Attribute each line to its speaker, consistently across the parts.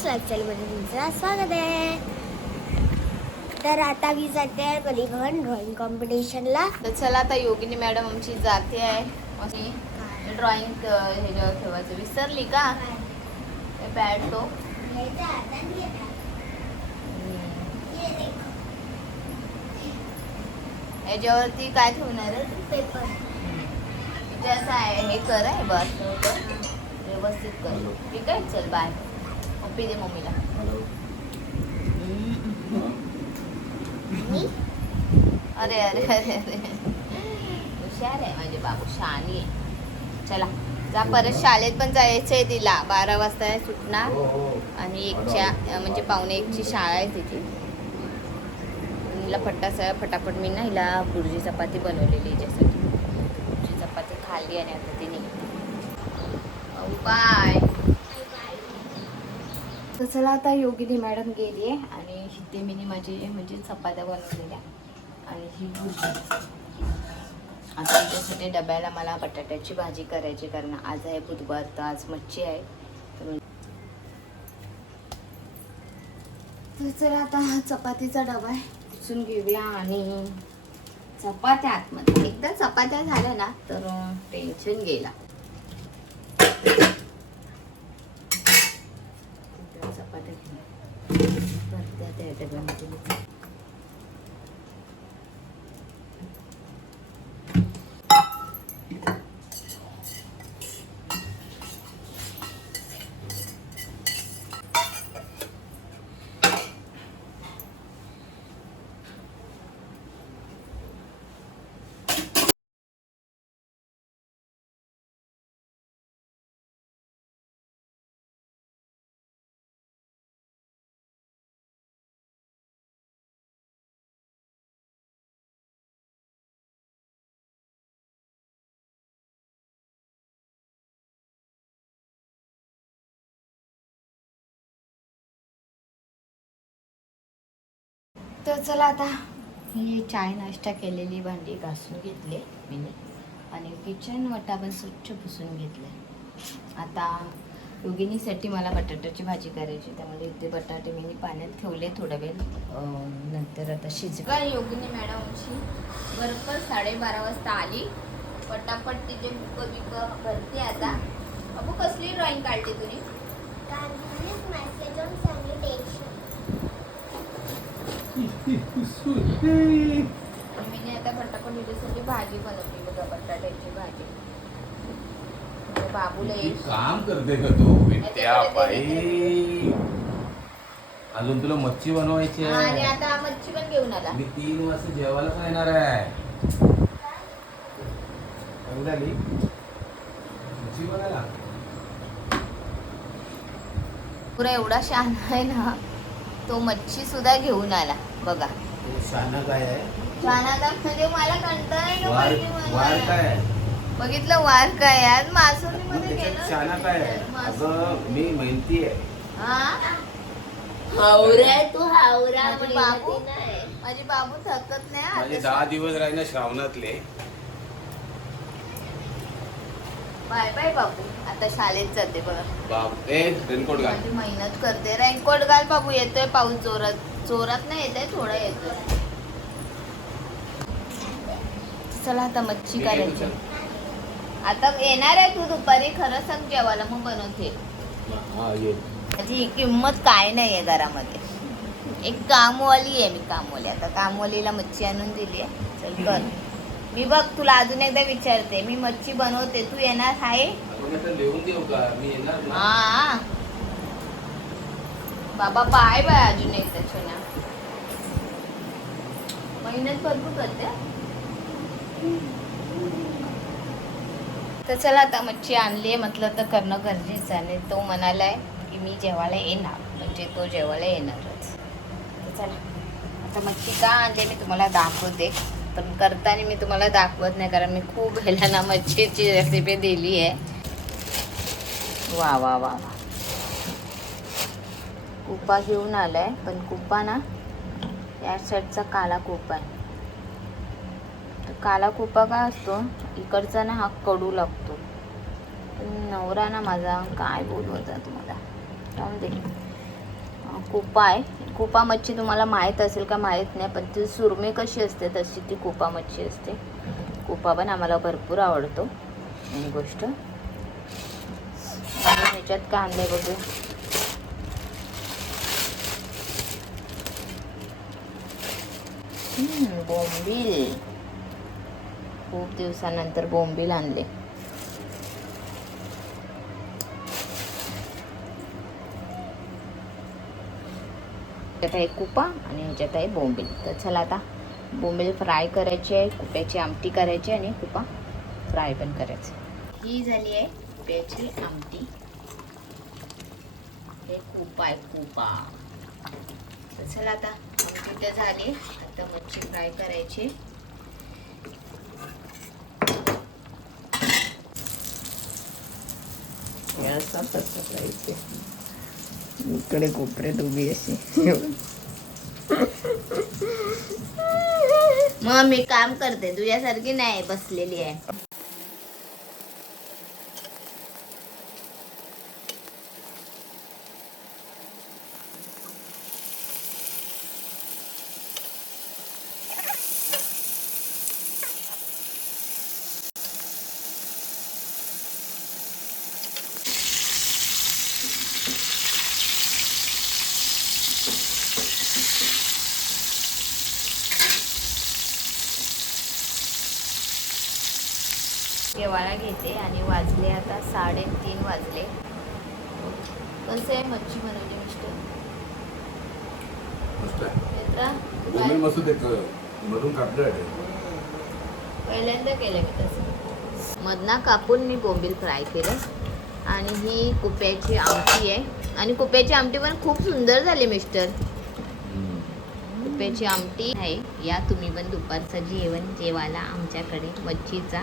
Speaker 1: विद्युत लाईफस्टाईलमध्ये तुमचं स्वागत आहे. तर आता मी जाते आहे कलिंगण ड्रॉइंग कॉम्पिटिशनला
Speaker 2: तर चला आता योगिनी मॅडम आमची जाते आहे. ड्रॉइंग ह्याच्यावर ठेवायचं. विसरली का? पॅड तो याच्यावरती काय ठेवणार
Speaker 1: पेपर
Speaker 2: असं आहे. हे कर आहे बस. व्यवस्थित कर. ठीक आहे? चल बाय पप्पी दे मम्मीला अरे अरे अरे अरे हुशार आहे माझे बाबू शहाणी आहे चला. जा परत शाळेत पण जायचं आहे तिला. बारा वाजता सुटणार. आणि एकच्या म्हणजे पावणे एकची शाळा आहे तिची. हिला फटास फटाफट मी ना हिला बुर्जी चपाती बनवलेली हिच्यासाठी. बुर्जी चपाती खाल्ली आणि आता ती निघते. बाय. तर चला आता योगिनी मॅडम गेली आहे आणि इथे मी माझे म्हणजे चपात्या बनवलेल्या. आणि ही भुर्जी. आता याच्यासाठी डब्याला मला बटाट्याची भाजी करायची कारण आज आहे बुधवार तर आज मच्छी आहे. तर तर चला आता हा चपातीचा डबा आहे पुसून घेऊया आणि चपात्या आतमध्ये. एकदा चपात्या झाल्या ना तर टेन्शन गेला एकदा चपात्या घेऊया. भरते आता या डब्यामध्ये मी. तर चला आता ही चाय नाश्ता केलेली भांडी घासून घेतले मी. आणि किचन वटा पण स्वच्छ पुसून घेतले. आता योगिनीसाठी मला बटाट्याची भाजी करायची त्यामध्ये इथे बटाटे मी पाण्यात ठेवले थोडा वेळ. नंतर आता शिजवा. योगिनी मॅडम आमची बरोबर साडेबारा वाजता आली. पटापट तिचे बुक बिक भरते आता. अबू कसली ड्रॉइंग काढली तुम्ही आता पटापट हिच्यासाठी भाजी बनवली बघा बटाट्याची भाजी बाबूला
Speaker 3: काम करते का तू? विद्या बाई. अजून तुला मच्छी बनवायची
Speaker 2: आणि
Speaker 3: आहे
Speaker 2: आता मच्छी पण घेऊन आला.
Speaker 3: मी तीन वाजता जेवायला पण येणार आहे मच्छी बनायला.
Speaker 2: पुरा एवढा शान आहे ना. तो मच्छी सुद्धा घेऊन आला. बघा.
Speaker 3: शाना काय आहे?
Speaker 2: शानाला म्हणजे मला कंटाळा
Speaker 3: वार वार आहे?
Speaker 2: बघितलं वार काय? आज
Speaker 3: मग
Speaker 2: मासोलीमध्ये
Speaker 3: त्याच्यात शाना
Speaker 2: गेलो
Speaker 3: काय आहे? अगं मी मेहनती आहे.
Speaker 1: हावरा तू हावरा
Speaker 2: माझे बाबू? माझे बाबू थकत नाही
Speaker 3: माझे
Speaker 2: आता
Speaker 3: दहा दिवस राहिले श्रावणातले.
Speaker 2: बाय बाय बाबू. आता शाळेत जाते बघा.
Speaker 3: रेनकोट घाल.
Speaker 2: माझी मेहनत करते. रेनकोट घाल बाबू येतोय पाऊस जोरात. जोरात नाही येत आहे थोडा येतोय. चला आता मच्छी
Speaker 3: येतो
Speaker 2: करायची. आता येणार आहे तू दुपारी खरं सांग जेवायला मग बनवते
Speaker 3: हा ये.
Speaker 2: त्याची किंमत काय नाही आहे घरामध्ये. एक कामवाली आहे मी कामवाली. आता कामवालीला मच्छी आणून दिली आहे चल कर. मी बघ तुला अजून एकदा विचारते. मी मच्छी बनवते. तू येणार आहे? हा. बाबा पाय बाय अजून एक त्याच्या मेहनत भरपूर करते. तर चला आता मच्छी आणली आहे. म्हटलं तर करणं गरजेचं आहे. आणि तो म्हणालाय की मी जेवायला येणार. म्हणजे तो जेवायला येणारच. तर चला. आता मच्छी का आणली मी तुम्हाला दाखवते. पण करताना मी तुम्हाला दाखवत नाही कारण मी खूप ह्याला ना मच्छीची रेसिपी दिली आहे. वा वा वा वा. कुपा घेऊन आलाय पण कुपा ना या साईडचा काला कुपा आहे. तर काला कुपा काय असतो? इकडचा ना हा कडू लागतो. नवरा ना माझा काय बोलवता तुम्हाला? जाऊन दे. कुपा आहे. कुपा मच्छी तुम्हाला माहीत असेल का माहीत नाही पण ती सुरमे कशी असते तशी ती कुपा मच्छी असते. कुपा पण आम्हाला भरपूर आवडतो. ही गोष्ट. आणि ह्याच्यात कांदे बघू. बोंबील. खूप दिवसानंतर बोंबील आणले. ह्याच्यात आहे कुपा आणि ह्याच्यात आहे बोंबील. तर चला आता बोंबील फ्राय करायची आहे कुप्याची आमटी करायची आणि कुपा फ्राय पण करायचं. ही झाली आहे कुप्याची आमटी. हे कुपा आहे कुपा. तर चला आता आमटी तर झाली. आता मच्छी फ्राय करायची.
Speaker 4: इकडे कोपऱ्यात उभी अशी.
Speaker 2: मग मी काम करते. तुझ्यासारखी नाही बसलेली आहे. केवाळा घेते आणि वाजले आता साडेतीन वाजले. कसं आहे मच्छी बनवली मिस्टर? पहिल्यांदा केलं मी तसं. मधना कापून मी बोंबील फ्राय केलं. आणि ही कुप्याची आमटी आहे. आणि कुप्याची आमटी पण खूप सुंदर झाली मिस्टर. कुप्याची आमटी आहे. या तुम्ही पण दुपारचं जेवण जेवायला आमच्याकडे मच्छीचा.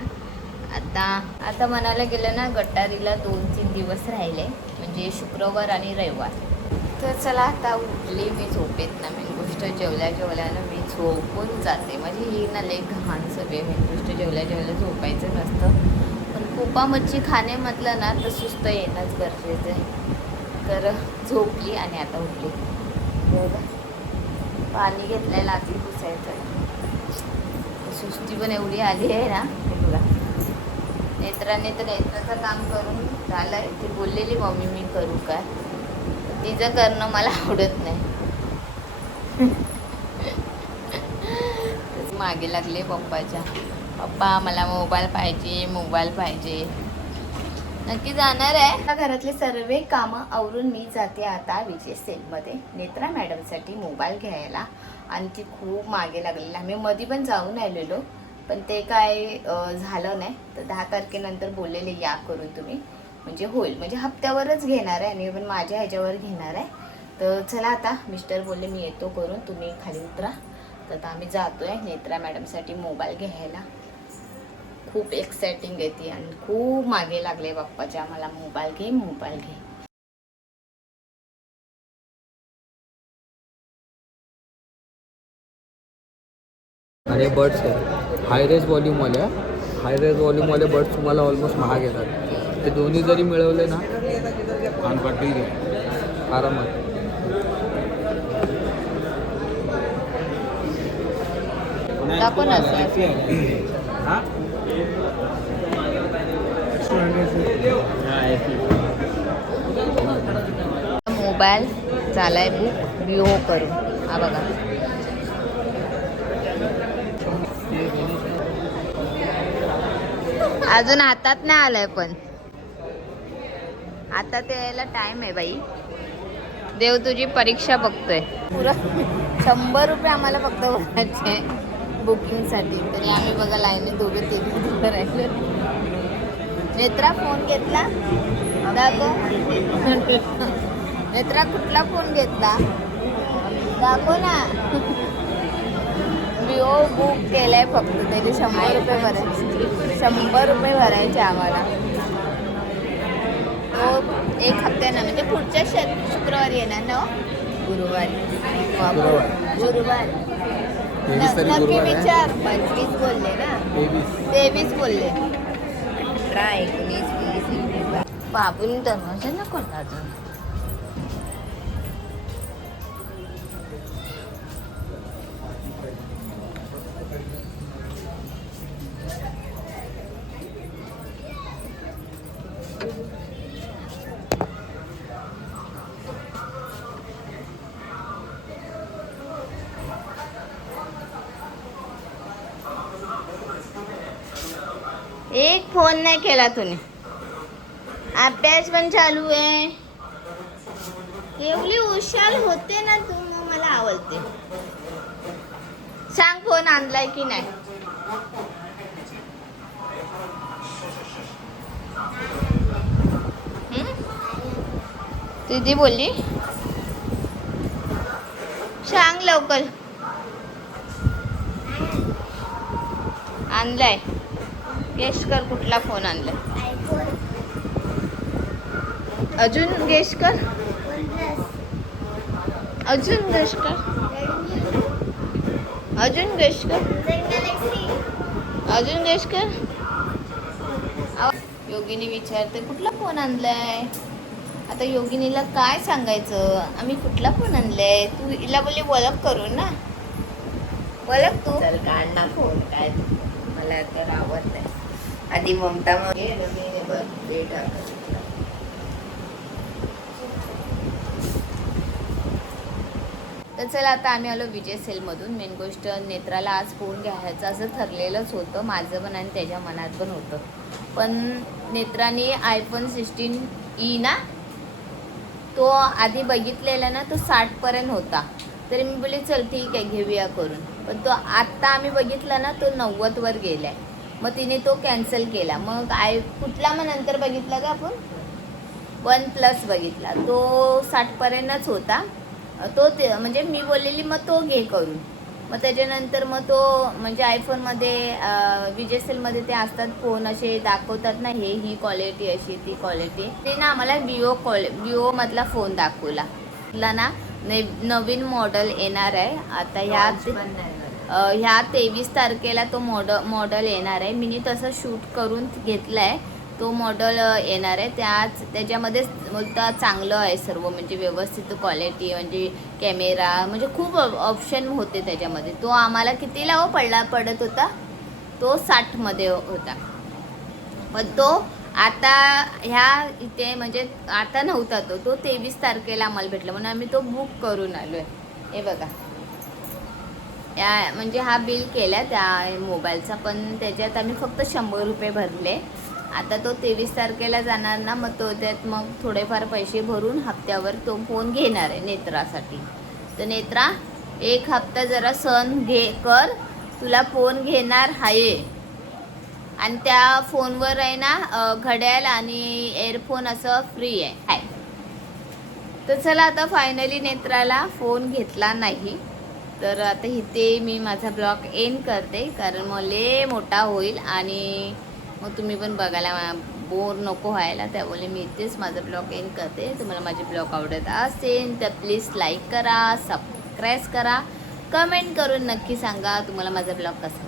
Speaker 2: आता आता म्हणायला गेलं ना गटारीला दोन तीन दिवस राहिले म्हणजे शुक्रवार आणि रविवार. तर चला आता उठली मी झोपेत ना मेन गोष्ट जेवल्या जेवल्यानं मी झोपून जाते. म्हणजे ही ना लई घाण सगळे मेन गोष्ट जेवल्या जेवल्या झोपायचं नसतं. पण कोपा मच्छी खाणे म्हटलं ना तर सुस्त येणंच गरजेचं आहे. तर झोपली आणि आता उठली. पाणी घेतलंय आधी पुसायचं सुस्ती पण एवढी आली आहे ना ते बघा. नेत्राने तर नेत्राचं काम करून झालंय. ती बोललेली मम्मी मी करू काय? तिचं करणं मला आवडत नाही. मागे लागले पप्पाच्या. पप्पा मला मोबाईल पाहिजे मोबाईल पाहिजे. नक्की जाणार आहे. घरातले सर्व कामं आवरून मी जाते आता विजय सेलमध्ये. नेत्रा मॅडमसाठी मोबाईल घ्यायला आणि ती खूप मागे लागलेली आम्ही मध्ये पण जाऊन आलेलो. पण ते काय झालं नाही. तर दहा तारखेनंतर बोललेले या करून तुम्ही. म्हणजे होईल. म्हणजे हप्त्यावरच घेणार आहे आणि पण माझ्या ह्याच्यावर घेणार आहे. तर चला आता मिस्टर बोलले मी येतो करून तुम्ही खाली उतरा. तर आता आम्ही जातोय नेत्रा मॅडमसाठी मोबाईल घ्यायला. खूप एक्साइटिंग आहे ती आणि खूप मागे लागले बाप्पाच्या. मला मोबाईल घे मोबाईल घे.
Speaker 4: अरे बर्ड्स आहे. हाय रेज वॉल्यूमवाले हाय रेज वॉल्यूमवाले बर्ड्स तुम्हाला ऑलमोस्ट महाग येतात. ते दोन्ही जरी मिळवले ना
Speaker 3: कानपट्टी घे
Speaker 4: आरामात.
Speaker 2: दाखव ना सर मोबाईल झालाय बुक विओ करून. हा बघा. अजून हातात नाही आलाय पण. आता ते यायला टाइम आहे बाई. देव तुझी परीक्षा बघतोय. पुरं शंभर रुपये आम्हाला फक्त भरायचे बुकिंगसाठी तरी आम्ही बघा लाईने दोघे तीन उभं राहिलो. नेत्रा फोन घेतला? दाखव. नेत्रा कुठला फोन घेतला? दाखव ना. विओ बुक केलाय फक्त. त्याचे शंभर रुपये भरायचे. शंभर रुपये भरायचे आम्हाला. तो एक हप्त्यानं म्हणजे पुढच्या श- शुक्रवारी येणार ना हो? गुरुवारी. गुरुवार. नक्की. विचार. पंचवीस बोलले ना?
Speaker 4: तेवीस.
Speaker 2: बोलले. अठरा एकोणीस वीस एकवीस. बाबूने दरवाजा नको अजून फोन नाही केला तुम्ही अभ्यास पण चालू आहे. एवढी हुशार होते ना तू मग मला आवडते. सांग फोन आणलाय की नाही. दीदी बोलली. सांग लवकर. आणलाय. गेस्ट कुठला फोन आणलाय? अजून गेस अजून गेस अजून गेस अजून गेस योगिनी विचारते कुठला फोन आणलाय? आता योगिनीला काय सांगायचं? आम्ही कुठला फोन आणलाय? तू हिला बोलली ओळख करू ना. ओळख तू? चल काढ ना फोन काय मला तर आवडत आधी ममता मग बघ ते. तर चला आता आम्ही आलो विजय सेलमधून. मेन गोष्ट नेत्राला आज फोन घ्यायचं. असं ठरलेलंच होतं. माझं पण आणि त्याच्या मनात पण होतं. पण नेत्राने आयफोन सिक्स्टीन ई ना तो आधी बघितलेला ना तो साठपर्यंत होता. तरी मी बोलले चल ठीक आहे घेऊया करून. पण तो आत्ता आम्ही बघितला ना तो नव्वदवर गेलाय. मग तिने तो कॅन्सल केला. मग आय कुठला मग नंतर बघितला का आपण? वन प्लस बघितला. तो साठपर्यंतच होता. तो ते म्हणजे मी बोललेली मग तो घे करून. मग त्याच्यानंतर मग तो म्हणजे आयफोनमध्ये विजय सेलमध्ये ते असतात फोन असे दाखवतात ना हे ही क्वालिटी अशी ती क्वालिटी ते ना आम्हाला विवो क्वालि विवोमधला फोन दाखवला. ना नवीन मॉडेल येणार आहे. आता ह्या ह्या तेवीस तारखेला तो मॉड मॉडल येणार आहे. मी तसं शूट करून घेतला आहे तो मॉडल येणार आहे. त्याच त्याच्यामध्येच बोलता चांगलं आहे सर्व. म्हणजे व्यवस्थित क्वालिटी म्हणजे कॅमेरा म्हणजे खूप ऑप्शन होते त्याच्यामध्ये. तो आम्हाला कितीला हो पडला पडत होता? तो साठमध्ये होता. पण तो आता ह्या इथे म्हणजे आता नव्हता तो. तो तेवीस तारखेला आम्हाला भेटला. म्हणून आम्ही तो बुक करून आलो आहे हे बघा. या म्हणजे हा बिल केला त्या मोबाईलचा पण त्याच्यात आम्ही फक्त शंभर रुपये भरले. आता तो तेवीस तारखेला जाणार ना मग तो त्यात मग थोडेफार पैसे भरून हप्त्यावर तो फोन घेणार आहे नेत्रासाठी. तर नेत्रा एक हप्ता जरा सण घे कर. तुला फोन घेणार आहे. आणि त्या फोनवर आहे ना घड्याळ आणि एअरफोन असं फ्री आहे. हाय. तर चला आता फायनली नेत्राला फोन घेतला नाही. तर आता इथे मी माझा ब्लॉग एंड करते कारण मग लय मोठा होईल आणि मग तुम्ही पण बघायला बोर नको व्हायला. त्यामुळे मी इथेच माझा ब्लॉग एंड करते. तुम्हाला माझे ब्लॉग आवडत असेल तर प्लीज लाईक करा सबस्क्राईब करा. कमेंट करून नक्की सांगा तुम्हाला माझा ब्लॉग कसा